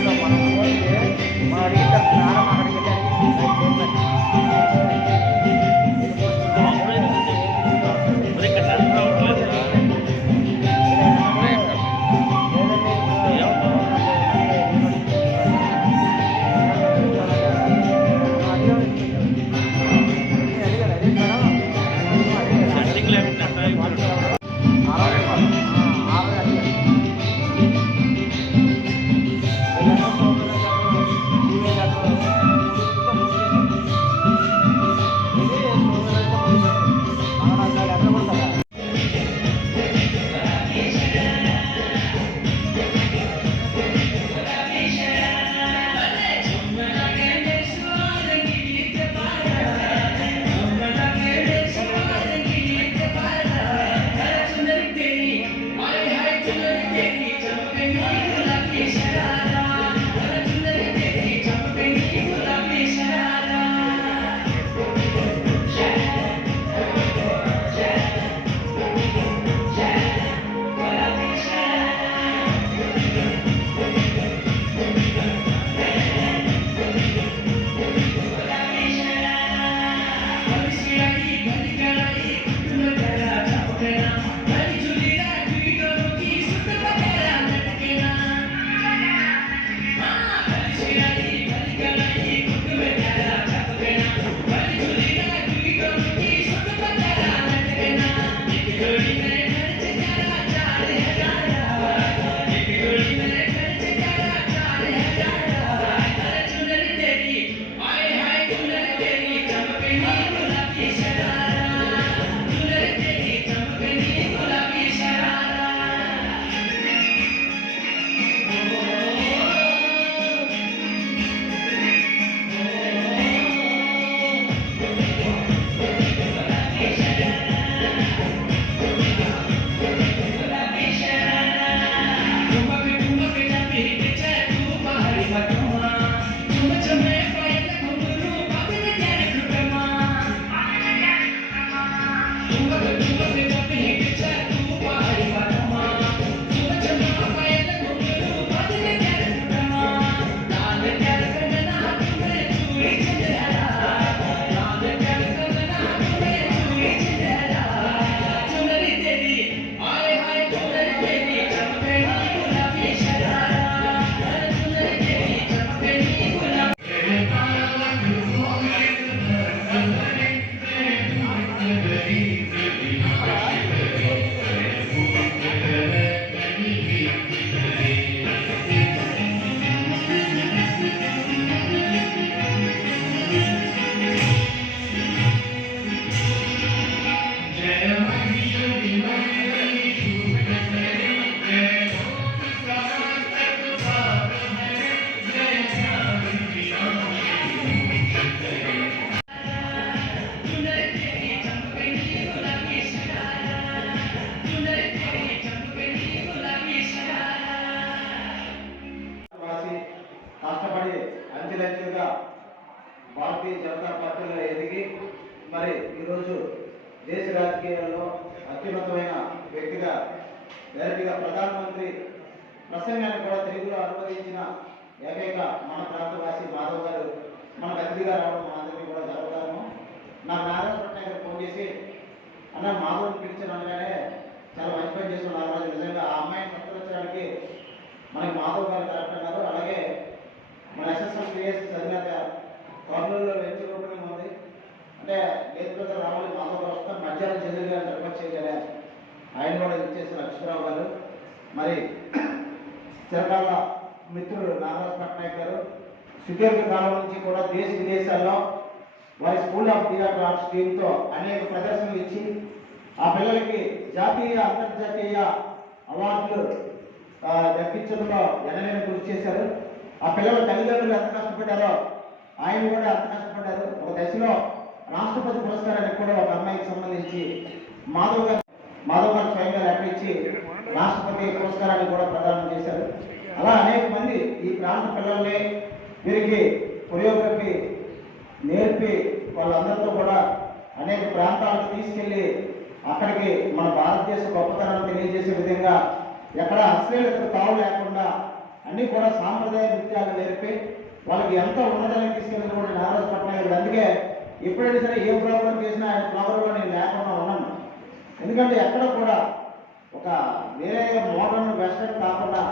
ఇంట్లో మనం పోతే భారతీయ జనతా పార్టీలో ఎదిగి మరి ఈరోజు దేశ రాజకీయాల్లో అత్యున్నతమైన వ్యక్తిగా డైరెక్ట్గా ప్రధానమంత్రి ప్రసంగాన్ని కూడా తెలుగులో అనువదించిన ఏకైక మన ప్రాంతవాసి మాధవ్ గారు మన అతిథిగా రావడం మన కూడా జరుగుతాము నా నారాయణ గారు ఫోన్ చేసి అన్న మాధవ్ని పిలిచిన అనగానే చాలా మంచి పని చేస్తున్నాడు రోజు నిజంగా ఆ అమ్మాయిని సత్కరించడానికి మనకి మాధవ్ గారు కరెక్ట్ అన్నారు. అలాగే మన ఎస్ఎస్ఎల్ పిఎస్ చదివాక కర్నూలులో వెంచర్ ఓపెనింగ్ ఉంది అంటే నేతృత్వ రావాలి మాధవ్ గారు మధ్యాహ్నం చదివి గారు రిక్వెస్ట్ ఆయన కూడా ఇచ్చేసిన లక్ష్మీరావు గారు. మరి చిరకాల మిత్రుడు నాగరాజ్ పట్నాయక్ గారు సుదీర్ఘ కాలం నుంచి కూడా దేశ విదేశాల్లో వారి స్కూల్ ఆఫ్ థియేటర్ ఆర్ట్స్ టీంతో అనేక ప్రదర్శనలు ఇచ్చి ఆ పిల్లలకి జాతీయ అంతర్జాతీయ అవార్డులు దక్కించడంలో ఎనలేని కృషి చేశారు. ఆ పిల్లల తల్లిదండ్రులు ఎంత కష్టపడ్డారో ఆయన కూడా అంత కష్టపడ్డారు. ఒక దశలో రాష్ట్రపతి పురస్కారానికి కూడా ఒక అమ్మాయికి సంబంధించి మాధవ్ గారు మాధవ్ గారు స్వయంగా లెటర్ ఇచ్చి రాష్ట్రపతి పురస్కారాన్ని కూడా ప్రదానం చేశారు. అలా అనేక మంది ఈ ప్రాంత పిల్లల్ని వీరికి కొరియోగ్రఫీ నేర్పి వాళ్ళందరితో కూడా అనేక ప్రాంతాలకు తీసుకెళ్ళి అక్కడికి మన భారతదేశ గొప్పతనాన్ని తెలియజేసే విధంగా ఎక్కడ అశ్లీలతకు తావు లేకుండా అన్ని కూడా సాంప్రదాయ నృత్యాలు నేర్పి వాళ్ళకి ఎంతో ఉన్నతానికి తీసుకెళ్ళిన కూడా నారాజు అందుకే ఎప్పుడైనా సరే ఏ ప్రోగ్రాం చేసినా ఆయన ఫ్లవర్లో నేను లేకుండా ఉన్నాను. ఎందుకంటే ఎక్కడ కూడా ఒక వేరే మోడర్న్ వెస్టర్న్ కాకుండా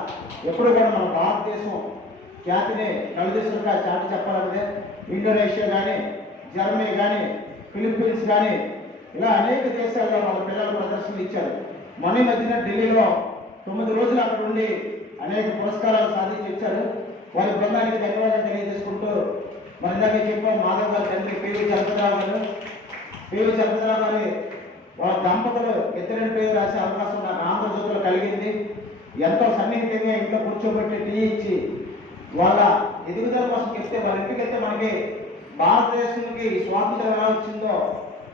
ఎప్పుడు కూడా మన భారతదేశం ఖ్యాతిని కలుదిస్తుంటే చాటి చెప్పాలంటే ఇండోనేషియా కానీ జర్మనీ కానీ ఫిలిప్పీన్స్ కానీ ఇలా అనేక దేశాల్లో వాళ్ళ పిల్లలు ప్రదర్శనలు ఇచ్చారు. మొన్న మధ్యన ఢిల్లీలో తొమ్మిది రోజులు అక్కడ ఉండి అనేక పురస్కారాలు సాధించి ఇచ్చారు. వారి బృందానికి ధన్యవాదాలు తెలియజేసుకుంటూ మరి ఇందాక చెప్పాం మాధవ్ గారి తండ్రి పివి చలపతిరావు గారు పివి చలపతిరావు గారి వాళ్ళ దంపతులు ఇద్దరిని పేరు రాసే అవకాశం నాకు ఆంధ్రజ్యోతిలో కలిగింది. ఎంతో సన్నిహితంగా ఇంట్లో కూర్చోబెట్టి టీ ఇచ్చి వాళ్ళ ఎదుగుదల కోసం చెప్తే వాళ్ళ ఇంటికి వెళ్తే మనకి భారతదేశానికి స్వాతంత్రం ఎలా వచ్చిందో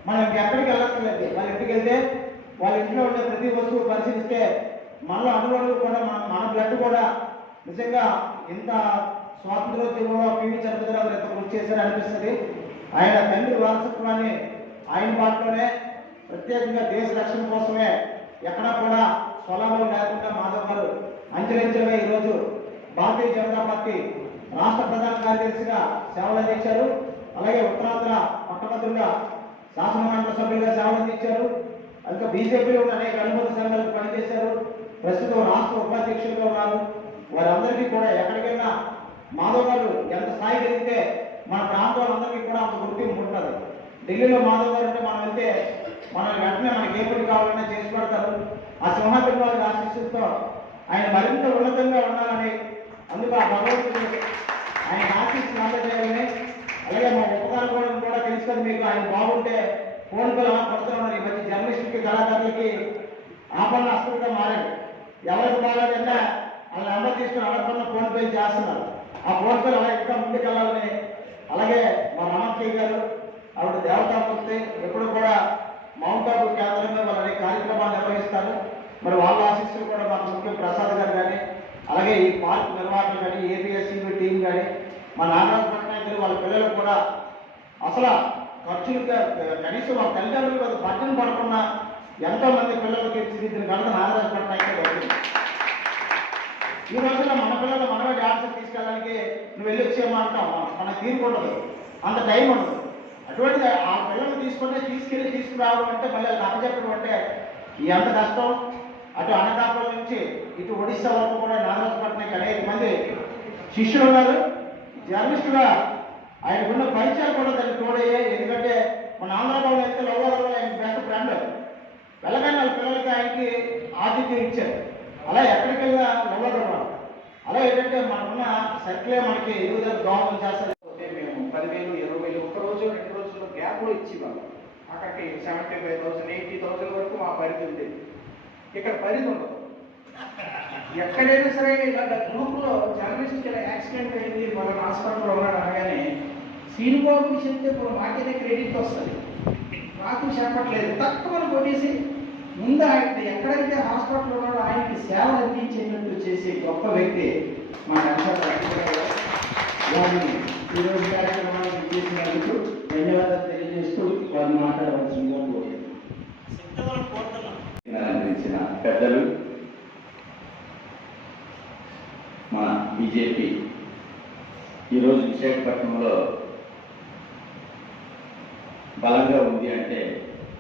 మనం ఇంకెక్కడికి వెళ్ళక్కర్లేదు. వాళ్ళ ఇంటికి వెళ్తే వాళ్ళ ఇంట్లో ఉండే ప్రతి వస్తువు పరిశీలిస్తే మనలో అణువణువు కూడా మన మన బ్లడ్ కూడా నిజంగా ఇంత స్వాతంత్రోద్యమంలో పివి చంద్రరావు ఎంత కృషి చేశారు అనిపిస్తుంది. ఆయన తండ్రి వారసత్వాన్ని ఆయన పాటలోనే ప్రత్యేకంగా దేశ రక్షణ కోసమే ఎక్కడా కూడా స్వలాభం లేకుండా మాధవ్ గారు అంచెలంచెలుగా ఈరోజు భారతీయ జనతా పార్టీ రాష్ట్ర ప్రధాన కార్యదర్శిగా సేవలు అందించారు. అలాగే ఉత్తరాంధ్ర పట్టభద్రులుగా శాసనమండలి సభ్యులుగా సేవలు అందించారు. ఇంకా బీజేపీలో ఉన్న అనేక అనుబంధ సంఘాలకు పనిచేశారు. ప్రస్తుతం రాష్ట్ర ఉపాధ్యక్షులుగా ఉన్నారు. వారందరికీ కూడా ఎక్కడికైనా మాధవ్ గారు ఎంత స్థాయి కలిగితే మన ప్రాంతాలందరికీ కూడా అంత గుర్తింపు ఉంటుంది. ఢిల్లీలో మాధవ్ గారు అంటే మనం వెళ్తే మనం వెంటనే మనకి ఏ పని కావాలన్నా చేసి పెడతారు. ఆ సింహాద్రి వారి ఆశీస్సులతో ఆయన మరింత ఉన్నతంగా ఉండాలని అందుకు ఆ భగవంతుడు ఆయన ఆశీస్సులు అందజేయాలని అలాగే మా ఉపకార కూడా కూడా మీకు ఆయన బాగుంటే ఫోన్ పేలు అలా పడుతూ ఈ మధ్య జర్నలిస్టులకి కళాకారులకి ఆపన్న అస్త్రంగా మారాడు ఎవరికి బాగాలంటే వాళ్ళ అమ్మ తీసుకుని అడగకుండా ఫోన్ పే చేస్తున్నారు. ఆ ఫోన్ పేలు అలా ఇంకా ముందుకెళ్ళాలని. అలాగే మా రమణకి గారు ఆవిడ దేవతామూర్తి ఎప్పుడు కూడా మౌంట్ ఆబు కేంద్రంగా వాళ్ళని కార్యక్రమాలు నిర్వహిస్తారు. మరి వాళ్ళ ఆశీస్సులు కూడా మాకు ముఖ్యం ప్రసాద్ గారు కానీ అలాగే ఈ పార్క్ నిర్వాహకులు కానీ ఏపీఎస్సీ టీం కానీ మా నాగరాజు పట్నాయకులు వాళ్ళ పిల్లలకు కూడా అసలు ఖర్చులు కనీసం వాళ్ళ తల్లిదండ్రులు కొంత పడకుండా ఎంతో మంది తీర్చిదిద్దిన కనుక నాగరాజు పట్నాయకులు వచ్చింది ఈ రోజున మన పిల్లలు మనమే డాన్స్ తీసుకెళ్ళడానికి నువ్వు వెళ్ళి వచ్చేయమా అంటాం మనకు తీరుకుండదు అంత టైం ఉండదు. అటువంటిది ఆ పిల్లల్ని తీసుకుంటే తీసుకెళ్ళి తీసుకురావడం అంటే మళ్ళీ అది అప్పచెప్పడం అంటే ఎంత కష్టం? అటు అనకాపల్లి నుంచి ఇటు ఒడిశా వరకు కూడా నాగరాజపట్నంకి అనేక మంది శిష్యులు ఉన్నారు. జర్నలిస్టుగా ఆయనకున్న పరిచయాలు కూడా దానికి తోడయ్యాయి. ఎందుకంటే మన ఆంధ్రబాబు అయితే లవ్వరంలో ఆయన బెస్ట్ ఫ్రెండ్ వెళ్ళగానే వాళ్ళ పిల్లలకి ఆయనకి ఆతిథ్యం ఇచ్చారు. అలా ఎక్కడికి వెళ్ళినా అలా ఏంటంటే మనకున్న సర్కిలే మనకి ఎదుగుదల దోహదం చేస్తారు మేము పదివేలు ఇరవై వేలు ఒక రోజు రెండు రోజులు గ్యాప్ కూడా ఇచ్చేవాళ్ళం. అక్కడికి seventy five thousand eighty thousand వరకు మా పరిధి ఉండేది. ఇక్కడ పరిధి ఉండదు. ఎక్కడైనా సరే ఇలాంటి గ్రూప్లో జర్నలిస్ట్ ఇలా యాక్సిడెంట్ అయింది మన హాస్పిటల్లో ఉన్నాడు అనగానే శ్రీనుబాబుకి చెప్తే ఇప్పుడు మాకైతే క్రెడిట్ వస్తుంది. నాకు చెప్పట్లేదు. తక్కువ కొట్టేసి ముందు ఆయన ఎక్కడైతే హాస్పిటల్ ఉన్నాడో ఆయనకి సేవ అందించేటట్టు చేసే గొప్ప వ్యక్తి మా వారిని ఈరోజు కార్యక్రమానికి చేసినందుకు ధన్యవాదాలు తెలియజేస్తూ వారిని మాట్లాడవలసిందిగా అందించిన పెద్దలు మన బీజేపీ ఈరోజు విశాఖపట్నంలో బలంగా ఉంది అంటే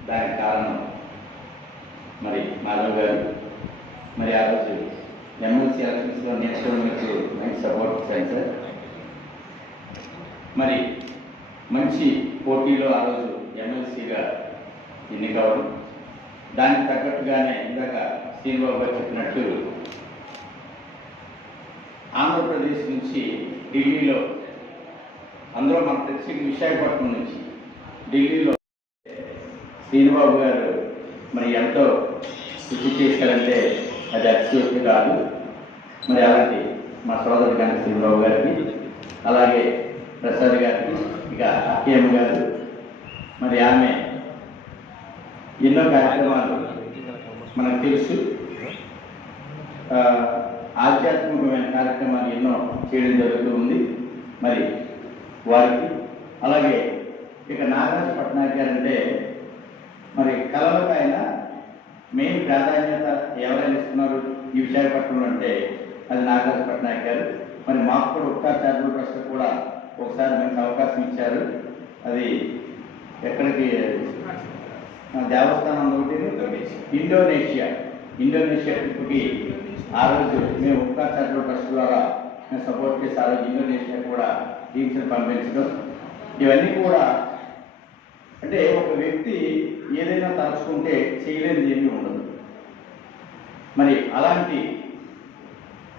దానికి కారణం మరి మాధవ్ గారు మరి ఆ రోజు ఎమ్మెల్సీ ఎలక్షన్స్లో నేర్చుకోవడానికి మంచి సపోర్ట్ ఇచ్చాను సార్. మరి మంచి పోటీలో ఆ రోజు ఎమ్మెల్సీగా ఎన్నికవడం దానికి తగ్గట్టుగానే ఇందాక శ్రీనిబాబు గారు చెప్పినట్టు ఆంధ్రప్రదేశ్ నుంచి ఢిల్లీలో అందులో మన ప్రత్యేక విశాఖపట్నం నుంచి ఢిల్లీలో శ్రీనిబాబు గారు మరి ఎంతో కృషి చేశారంటే అది అతిశయోక్తి కాదు. మరి అలాంటి మా సోదరుడు గారి శ్రీరావు గారికి అలాగే ప్రసాద్ గారికి ఇక అక్కయ్యమ్మ గారు మరి ఆమె ఎన్నో కార్యక్రమాలు మనకు తెలుసు. ఆధ్యాత్మికమైన కార్యక్రమాలు ఎన్నో చేయడం జరుగుతూ ఉంది. మరి వారికి అలాగే ఇక నాగరాజ పట్నాయక్ గారు అంటే మరి కళలకు ఆయన మెయిన్ ప్రాధాన్యత ఎవరైనా ఇస్తున్నారు ఈ విశాఖపట్నంలో అంటే అది నాగరాజ పట్నాయక్ గారు. మరి మాకు కూడా ఉక్కా చారిటబుల్ ట్రస్ట్ కూడా ఒకసారి మంచి అవకాశం ఇచ్చారు. అది ఎక్కడికి? దేవస్థానం ఒకటి. ఇండోనేషియా. ఇండోనేషియా. ట్రిప్కి ఆ రోజు మేము ఉక్కా చారిటబుల్ ట్రస్ట్ ద్వారా మేము సపోర్ట్ చేసి ఆ రోజు ఇండోనేషియా కూడా టీమ్స్ని పంపించడం. ఇవన్నీ కూడా అంటే ఒక వ్యక్తి ఏదైనా తలుచుకుంటే చేయలేనిది ఏమీ ఉండదు. మరి అలాంటి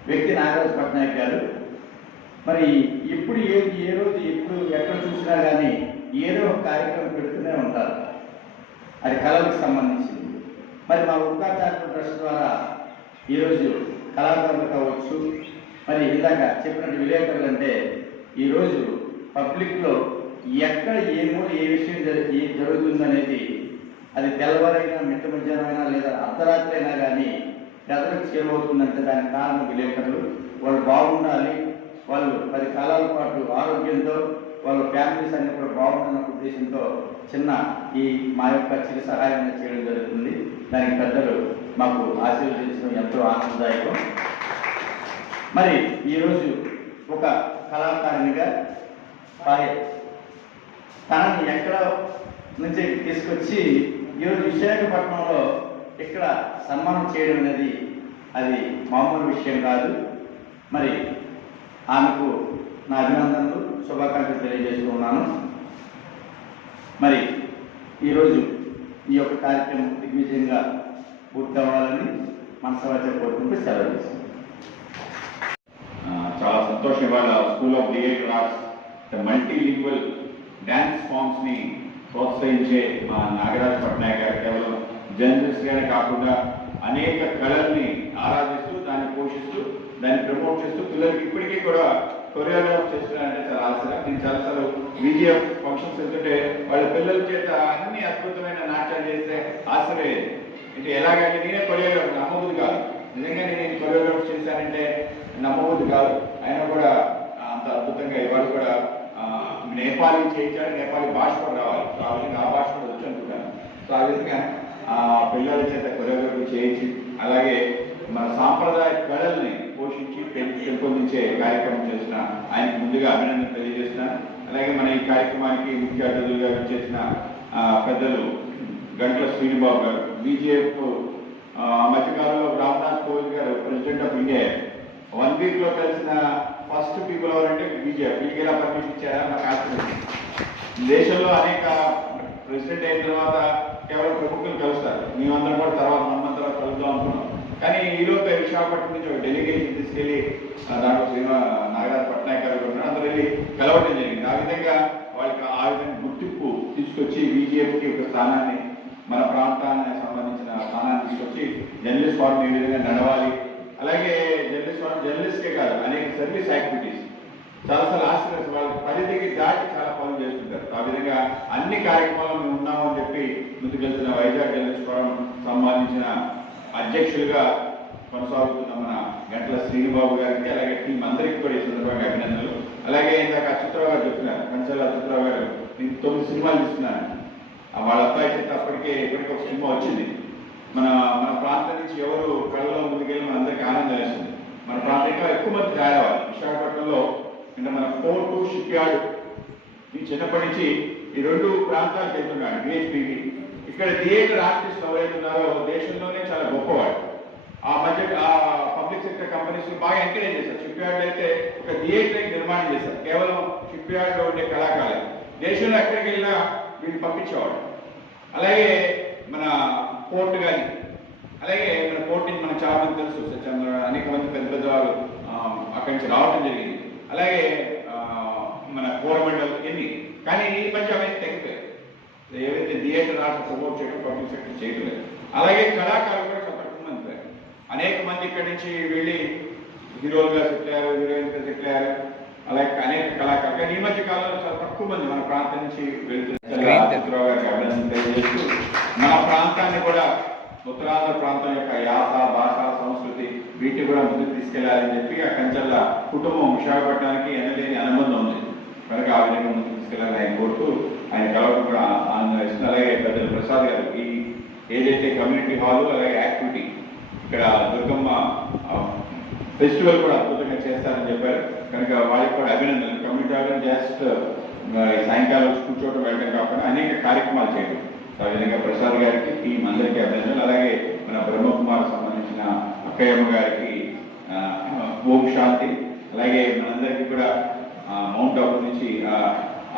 వ్యక్తి నాగరాజ్ పట్నాయక్ గారు మరి ఎప్పుడు ఏది ఏ రోజు ఎప్పుడు ఎక్కడ చూసినా కానీ ఏదో ఒక కార్యక్రమం పెడుతూనే ఉంటారు. అది కళలకు సంబంధించింది. మరి మా ఉపాచార్య ట్రస్ట్ ద్వారా ఈరోజు కళాకారులు కావచ్చు మరి ఇందాక చెప్పినట్టు విలేకరులు అంటే ఈరోజు పబ్లిక్లో ఎక్కడ ఏ మూల ఏ విషయం జరిగి జరుగుతుందనేది అది తెల్లవారైనా మిట్ట మధ్యాహ్నమైనా లేదా అర్ధరాత్రి అయినా కానీ ప్రజలకు చేరువవుతుందంటే దానికి కారణం విలేకరులు. వాళ్ళు బాగుండాలి. వాళ్ళు పది కాలాల పాటు ఆరోగ్యంతో వాళ్ళ ఫ్యామిలీస్ అన్ని కూడా బాగుంటున్న ఉద్దేశంతో చిన్న ఈ మా యొక్క చిన్న సహాయం చేయడం జరుగుతుంది. దానికి పెద్దలు మాకు ఆశీర్వదించడం ఎంతో ఆనందదాయకం. మరి ఈరోజు ఒక కళాకారునిగా పాయ తనని ఎక్కడ నుంచి తీసుకొచ్చి ఈరోజు విశాఖపట్నంలో ఇక్కడ సన్మానం చేయడం అనేది అది మామూలు విషయం కాదు. మరి ఆమెకు నా అభినందనలు శుభాకాంక్షలు తెలియజేస్తున్నాను మరి ఈరోజు ఈ యొక్క కార్యక్రమం దిగ్విజయంగా పూర్తవ్వాలని మనసవాచ కోరుకుంటూ సెలవు చేస్తున్నాను చాలా సంతోషం ఇవాళ school of theatre arts multilingual dance ఫామ్స్ని ప్రోత్సహించే మా నాగరాజ్ పట్నాయక్ గారు కేవలం జర్నలిస్ట్ గానే కాకుండా అనేక కళల్ని ఆరాధిస్తూ దాన్ని పోషిస్తూ దాన్ని ప్రమోట్ చేస్తూ పిల్లలకి ఇప్పటికీ కూడా కొరియోగ్రాఫ్ చేస్తున్నారంటే చాలా ఆశగా నేను చాలాసార్లు విజయ ఫంక్షన్స్ వెళ్తుంటే వాళ్ళ పిల్లల చేత అన్ని అద్భుతమైన నాట్యాలు చేస్తే ఆశ్చర్యలేదు అంటే ఎలాగంటే నేనే కొరియోగ్రాఫ్ నమ్మబుద్ధి కాదు. నిజంగా నేను కొరియోగ్రాఫ్ చేశానంటే నమ్మబుద్ధి కాదు. ఆయన కూడా అంత అద్భుతంగా ఇవాళ కూడా నేపాలీ చేయించాడు నేపాలీ భాష కూడా రావాలి సో ఆ విధంగా ఆ భాష కూడా వచ్చి అనుకుంటాను. సో ఆ విధంగా ఆ పిల్లల చేత కొరియోగ్రఫీ చేయించి అలాగే మన సాంప్రదాయ కళల్ని పోషించి పెంపొందించే కార్యక్రమం చేసిన ఆయనకు ముందుగా అభినందన తెలియజేస్తున్నాను అలాగే మన ఈ కార్యక్రమానికి ముఖ్య అతిథులుగా చేసిన పెద్దలు గంటల శ్రీనిబాబు గారు బీజేఎఫ్ మధ్యకాలంలో రామ్నాథ్ కోవింద్ గారు ప్రెసిడెంట్ ఆఫ్ ఇండియా. వన్ వీక్లో కలిసిన ఫస్ట్ పీపుల్ ఎవరంటే బీజేపీ వీళ్ళకి ఎలా పర్మిషన్ ఇచ్చారా? నాకు ఆశ్చర్యం దేశంలో అనేక ప్రెసిడెంట్ అయిన తర్వాత కేవలం ప్రముఖులు కలుస్తారు. మేమందరం కూడా తర్వాత మన తర్వాత కలుద్దాం అనుకున్నాం. కానీ ఈరోజు విశాఖపట్నం నుంచి ఒక డెలిగేషన్ తీసుకెళ్ళి దాంట్లో శ్రీనివా నాగరాజ్ పట్నాయక్ గారు ఉన్నారు. అందరూ వెళ్ళి కలవడం జరిగింది. ఆ విధంగా వాళ్ళకి ఆ విధంగా గుర్తింపు తీసుకొచ్చి బీజేపీకి ఒక స్థానాన్ని మన ప్రాంతానికి సంబంధించిన స్థానాన్ని తీసుకొచ్చి జర్నలిస్ట్ ఫారం ఏ విధంగా నడవాలి. అలాగే జర్నలిస్ట్ ఫారం జర్నలిస్టే కాదు అనేక సర్వీస్ యాక్టివిటీస్. చాలాసార్లు ఆశ్చర్య వాళ్ళ పరిధికి దాటి చాలా పనులు చేస్తుంటారు. ఆ విధంగా అన్ని కార్యక్రమాలు మేము ఉన్నామని చెప్పి ముందుకెళ్తున్న వైజాగ్ జర్నలిస్ట్ ఫోరం సంబంధించిన అధ్యక్షులుగా కొనసాగుతున్న మన గంటల శ్రీనిబాబు గారికి అలాగే టీం అందరికీ కూడా ఈ సందర్భంగా అభినందనలు. అలాగే ఇందాక అచ్యుతరావు గారు చెప్తున్నారు కంచాల అచ్యుతరావు గారు నేను తొమ్మిది సినిమాలు తీస్తున్నాను వాళ్ళ అబ్బాయి చెప్తే అప్పటికే ఇప్పటికే ఒక సినిమా వచ్చింది. మన మన ప్రాంతం నుంచి ఎవరు కళ్ళలో ముందుకెళ్ళి మనందరికీ ఆనందం వేస్తుంది మన ప్రాంతంలో ఎక్కువ మంది తయారవ్వాలి. విశాఖపట్నంలో అంటే మన పోర్టు షిప్ యార్డ్ ఈ చిన్నప్పటి నుంచి ఈ రెండు ప్రాంతాలకు వెళ్తున్నాడు బిహెచ్పికి ఇక్కడ థియేటర్ ఆర్టిస్ట్ ఎవరైతే ఉన్నారో దేశంలోనే చాలా గొప్పవాడు ఆ మధ్య ఆ పబ్లిక్ సెక్టర్ కంపెనీస్ బాగా ఎంకరేజ్ చేశారు. షిప్ యార్డ్ అయితే ఒక థియేటర్ నిర్మాణం చేశారు. కేవలం షిప్ యార్డ్లో ఉండే కళాకారులు. దేశంలో ఎక్కడికి వెళ్ళినా వీళ్ళు పంపించేవాడు అలాగే మన పోర్ట్ కానీ అలాగే మన పోర్ట్ నుంచి మనకు చాలా మంది తెలుసు సత్యంద్ర అనేక మంది పెద్ద పెద్ద వాళ్ళు అక్కడి నుంచి రావడం జరిగింది. అలాగే మన కోరమండల్ ఎన్ని కానీ ఈ మధ్య అవన్నీ తగ్గిపోయాయి ఏవైతే థియేటర్ ఆర్ట్ ప్రమోట్ చేయడం పబ్లిక్ సెక్టర్ చేయట్లేదు. అలాగే కళాకారులు కూడా చాలా తక్కువ మంది అనేక మంది ఇక్కడి నుంచి వెళ్ళి హీరోలుగా సెటిల్ అయ్యారు హీరోయిన్గా సెటిల్ అయ్యారు. అలాగే అనేక కళాకారులు. కానీ ఈ మధ్య కాలంలో చాలా తక్కువ మంది మన ప్రాంతం నుంచి వెళ్తున్నారు అభినందన తెలియజేస్తూ మన ప్రాంతాన్ని కూడా ఉత్తరాంధ్ర ప్రాంతం యొక్క యాస భాష సంస్కృతి వీటిని కూడా ముందుకు తీసుకెళ్ళాలని చెప్పి ఆ కంచెల కుటుంబం విశాఖపట్నానికి ఎనలేని అనుబంధం ఉంది. కనుక ఆ విధంగా ముందుకు తీసుకెళ్ళాలని ఆయన కోరుతూ ఆయన కలవడం కూడా ఆనందం అలాగే పెద్దలు ప్రసాద్ గారు ఈ ఏదైతే కమ్యూనిటీ హాల్ అలాగే యాక్టివిటీ ఇక్కడ దుర్గమ్మ ఫెస్టివల్ కూడా అద్భుతంగా చేస్తారని చెప్పారు. కనుక వాళ్ళకి కూడా అభినందనలు. కమ్యూనిటీ ఆర్గన్ జస్ట్ సాయంకాలం వచ్చి కూర్చోవడం వెళ్ళడం కాకుండా అనేక కార్యక్రమాలు చేయడం. ఆ విధంగా ప్రసాద్ గారికి టీం అందరికీ అభినందనలు. అలాగే మన బ్రహ్మకుమార్ సంబంధించిన అక్కయ్యమ్మ గారికి ఓం శాంతి. అలాగే మనందరికీ కూడా మౌంట్ ఆఫ్ నుంచి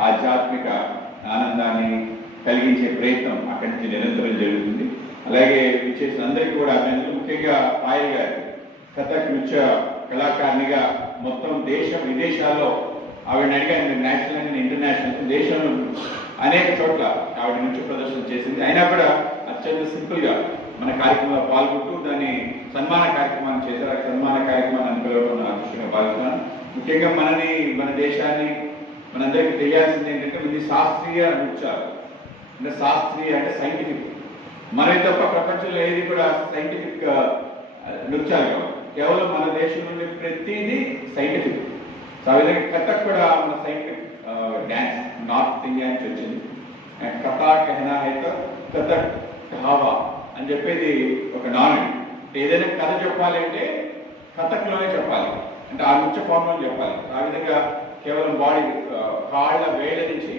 ఆధ్యాత్మిక ఆనందాన్ని కలిగించే ప్రయత్నం అక్కడి నుంచి నిరంతరం జరుగుతుంది. అలాగే విచ్చేసిన అందరికీ కూడా అభినందనలు. ముఖ్యంగా పాయల్ గారికి. కథక్ నృత్య కళాకారిణిగా మొత్తం దేశం విదేశాల్లో ఆవిడ అడిగాను నేషనల్ అండ్ ఇంటర్నేషనల్ దేశంలో అనేక చోట్ల ఆవిడ నుంచి ప్రదర్శన చేసింది. అయినా కూడా అత్యంత సింపుల్గా మన కార్యక్రమంలో పాల్గొంటూ దాన్ని సన్మాన కార్యక్రమాన్ని చేశారు. ఆ సన్మాన కార్యక్రమాన్ని పిలవడం నా దృష్టిగా భావిస్తున్నాను. ముఖ్యంగా మనని మన దేశాన్ని మనందరికీ తెలియాల్సింది ఏంటంటే ఇది శాస్త్రీయ నృత్యాలు అంటే శాస్త్రీయ అంటే సైంటిఫిక్ మనకి తప్ప ప్రపంచంలో ఏది కూడా సైంటిఫిక్ నృత్యాలు కావు. కేవలం మన దేశం ప్రతిదీ సైంటిఫిక్ సో ఆ విధంగా కథక్ కూడా మన సైంటిఫిక్ డ్యాన్స్ నార్త్ ఇండియా నుంచి వచ్చింది అండ్ కథా కహనా హైతో కథక్ కహావా అని చెప్పేది ఒక నాన్ ఏదైనా కథ చెప్పాలి అంటే కథక్లోనే చెప్పాలి. అంటే ఆ నుంచి ఫార్మ్లో చెప్పాలి. ఆ విధంగా కేవలం బాడీ కాళ్ళ వేళ్ళ నుంచి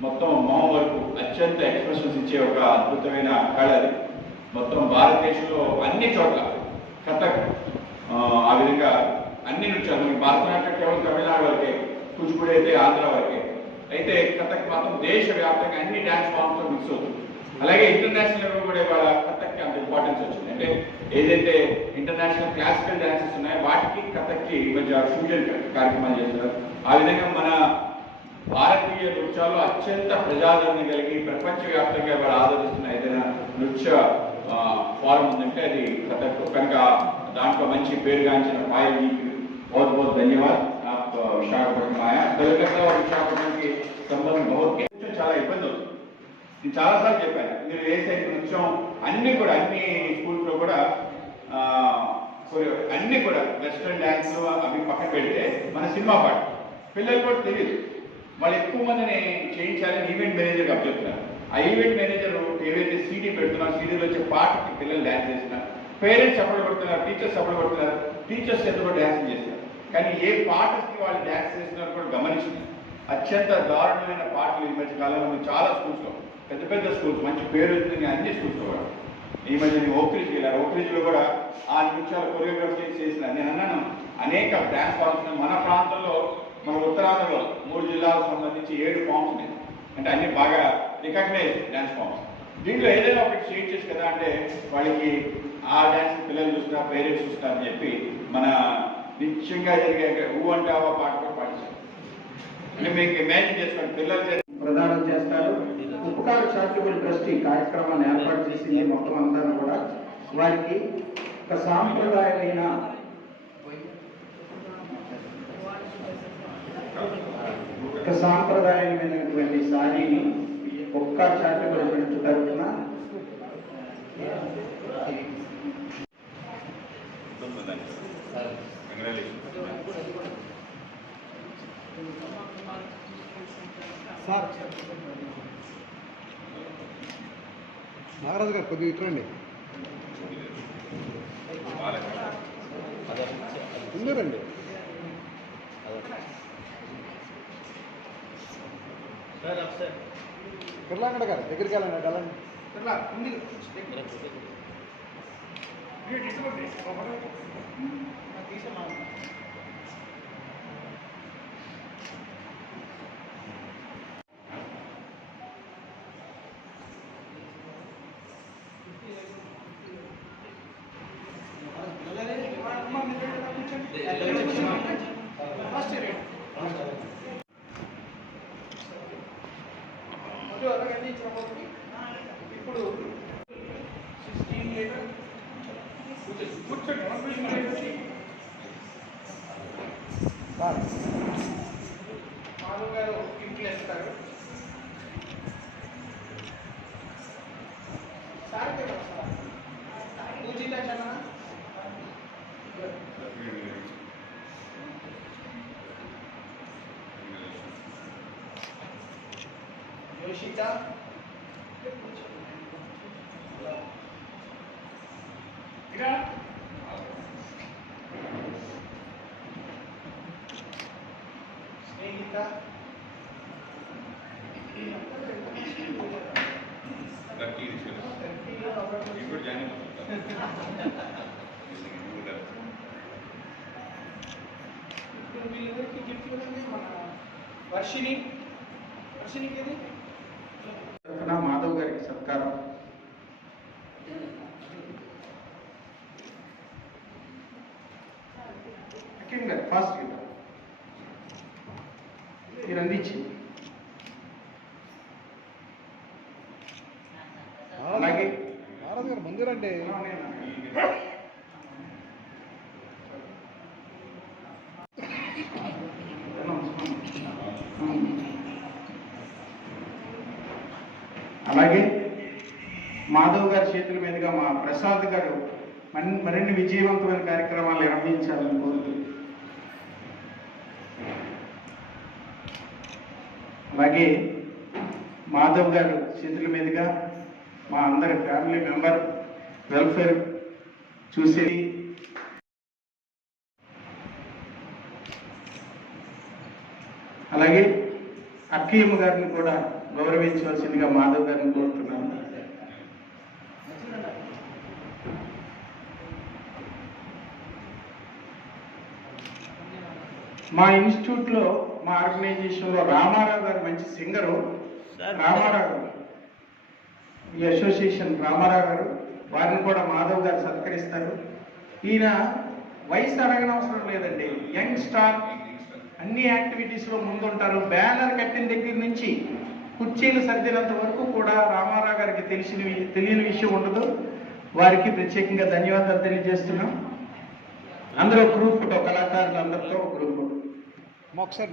మొత్తం మొహం వరకు అత్యంత ఎక్స్ప్రెషన్స్ ఇచ్చే ఒక అద్భుతమైన కళ అది. మొత్తం భారతదేశంలో అన్ని చోట్ల కథక్ ఆ, విధంగా అన్ని నృత్యాలు మనకి భరతనాట్యం కేవలం తమిళనాడు వరకే కూచిపూడి అయితే ఆంధ్ర వరకే. అయితే కథక్ మాత్రం దేశవ్యాప్తంగా అన్ని డ్యాన్స్ ఫామ్స్తో మిక్స్ అవుతుంది. అలాగే ఇంటర్నేషనల్ లెవెల్ కూడా ఇవాళ కథక్కి అంత ఇంపార్టెన్స్ వచ్చింది. అంటే ఏదైతే ఇంటర్నేషనల్ క్లాసికల్ డ్యాన్సెస్ ఉన్నాయో వాటికి కథక్కి ఈ మధ్య ఫ్యూజన్ కార్యక్రమాలు చేస్తారు ఆ విధంగా మన భారతీయ నృత్యాలు అత్యంత ప్రజాదరణ కలిగి ప్రపంచవ్యాప్తంగా ఇవాళ ఆదరిస్తున్న ఏదైనా నృత్య ఫారం ఉందంటే అది కథక్. కనుక దాంట్లో మంచి పేరుగాంచిన పాయల్ మీకు बहुत बहुत धन्यवाद आप अ, విశాఖపట్నం ఆయా కలకత్తా और విశాఖపట్నం की సంబంధం बहुत నృత్యం చాలా ఇబ్బంది అవుతుంది నేను చాలాసార్లు చెప్పాను మీరు ఏ సైడ్ నృత్యం అన్ని కూడా అన్ని స్కూల్స్ లో కూడా ఆ, కొరియో- అన్ని కూడా వెస్ట్రన్ డాన్స్ అవి పక్కన పెడితే మన సినిమా పాట పిల్లలు కూడా తెలియదు వాళ్ళు ఎక్కువ మందిని చేయించాలని ఈవెంట్ మేనేజర్కి అప్పచెప్తున్నారు ఆ ఈవెంట్ మేనేజర్ ఏవైతే సీడీ పెడుతున్నారు సీడీలో వచ్చే పాటకి పిల్లలు డ్యాన్స్ చేస్తున్నారు పేరెంట్స్ సపోర్ట్ కొడుతున్నారు టీచర్స్ సపోర్ట్ కొడుతున్నారు టీచర్స్ ఎంత డ్యాన్స్ చేస్తారు? కానీ ఏ పాటకి వాళ్ళు డ్యాన్స్ చేస్తున్నారు కూడా గమనించింది అత్యంత దారుణమైన పాటలు ఈ మధ్య కాలంలో చాలా స్కూల్స్లో పెద్ద పెద్ద స్కూల్స్ మంచి పేరు వచ్చింది అన్ని స్కూల్స్లో కూడా. ఈ మధ్య నేను ఓక్రిజ్ వెళ్ళాను. ఓక్రిజ్లో కూడా ఆ నిమిషాలు కొరియోగ్రఫీ చేసిన నేను అన్నాను అనేక డ్యాన్స్ ఫామ్స్ మన ప్రాంతంలో మన ఉత్తరాంధ్రలో మూడు జిల్లాలకు సంబంధించి ఏడు ఫామ్స్ ఉన్నాయి. అంటే అన్ని బాగా రికగ్నైజ్ డ్యాన్స్ ఫామ్స్ దీంట్లో ఏదైనా ఒకటి షేర్ చేసి కదా అంటే వాళ్ళకి ఆ డ్యాన్స్ పిల్లలు చూస్తున్నా పేరెంట్స్ చూస్తున్నా అని చెప్పి మన నిత్యంగా జరిగే ఊ అంటావా పాట కూడా పాటించారు అంటే మీకు ఇమాజిన్ చేసుకోండి పిల్లలు ప్రదానం చేస్తారు. ఉపకార చారిటబుల్ ట్రస్ట్ ఈ కార్యక్రమాన్ని ఏర్పాటు చేసింది మొత్తం అంతా కూడా. వారికి ఒక సాంప్రదాయమైన ఒక సాంప్రదాయమైనటువంటి సారీని ఒక్క చారిటబుల్ ట్రస్ట్ తరఫున సార్. నాగరాజు గారు కొద్దిగా ఇట్రండి ఒకసారి కిర్లాంగడ గారు దగ్గరికి వెళ్ళండి. అటు వెళ్ళండి ఇప్పుడు సిక్స్టీన్ లీటర్ కూర్చోండి సార్ మాధవ్ గారు ఇంట్లో ఇప్పుడు వీళ్ళందరికీ గిఫ్ట్ ఇవ్వడానికి మన వర్షిని వర్షినికి ఏది అలాగే మాధవ్ గారి చేతుల మీదుగా మా ప్రసాద్ గారు మరి మరిన్ని విజయవంతమైన కార్యక్రమాలు నిర్వహించాలని కోరుతూ. అలాగే మాధవ్ గారు చేతుల మీదుగా మా అందరి ఫ్యామిలీ మెంబర్ వెల్ఫేర్ చూసేది అలాగే అక్కయ్యమ్మ గారిని కూడా గౌరవించవలసిందిగా మాధవ్ గారిని కోరుతున్నాను. మా ఇన్స్టిట్యూట్లో మా ఆర్గనైజేషన్లో రామారావు గారు మంచి సింగరు. రామారావు ఈ అసోసియేషన్ రామారావు గారు వారిని కూడా మాధవ్ గారు సత్కరిస్తారు. ఈయన వయసు అడగనవసరం లేదండి. యంగ్ స్టార్ అన్ని యాక్టివిటీస్లో ముందుంటారు. బ్యానర్ కట్టిన దగ్గర నుంచి కుర్చీలు సర్దినంత వరకు కూడా రామారావు గారికి తెలిసిన తెలియని విషయం ఉండదు. వారికి ప్రత్యేకంగా ధన్యవాదాలు తెలియజేస్తున్నాం. అందరూ గ్రూప్ ఫోటో కళాకారులు అందరితో గ్రూప్ ఫోటో. ఒకసారి